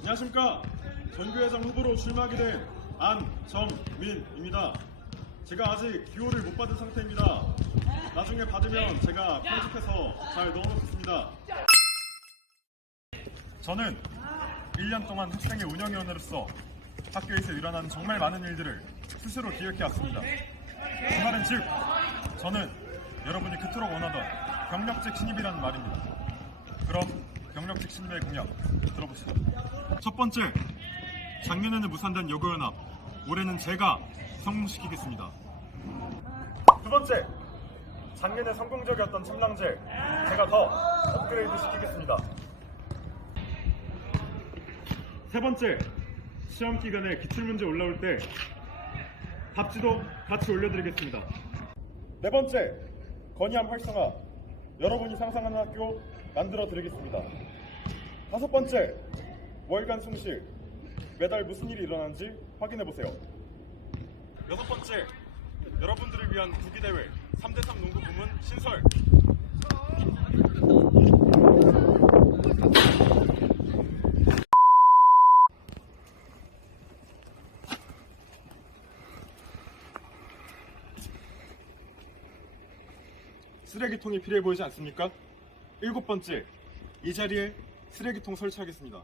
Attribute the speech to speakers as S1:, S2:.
S1: 안녕하십니까. 전교회장 후보로 출마하게 된 안정민입니다. 제가 아직 기호를 못 받은 상태입니다. 나중에 받으면 제가 편집해서 잘 넣어놓겠습니다. 저는 1년 동안 학생의 운영위원으로서 학교에서 일어나는 정말 많은 일들을 스스로 기억해 왔습니다. 그 말은 즉, 저는 여러분이 그토록 원하던 경력직 신입이라는 말입니다. 그럼 경력직 신입의 공약 들어보시죠. 첫 번째, 작년에는 무산된 여고연합, 올해는 제가 성공시키겠습니다. 두 번째, 작년에 성공적이었던 첨랑제, 제가 더 업그레이드 시키겠습니다. 세 번째, 시험 기간에 기출문제 올라올 때 답지도 같이 올려드리겠습니다. 네 번째, 건의함 활성화, 여러분이 상상하는 학교 만들어 드리겠습니다. 다섯 번째, 월간 숭실, 매달 무슨 일이 일어나는지 확인해 보세요. 여섯 번째, 여러분들을 위한 구기대회 3대3 농구 부문 신설. 쓰레기통이 필요해 보이지 않습니까? 일곱 번째, 이 자리에 쓰레기통 설치하겠습니다.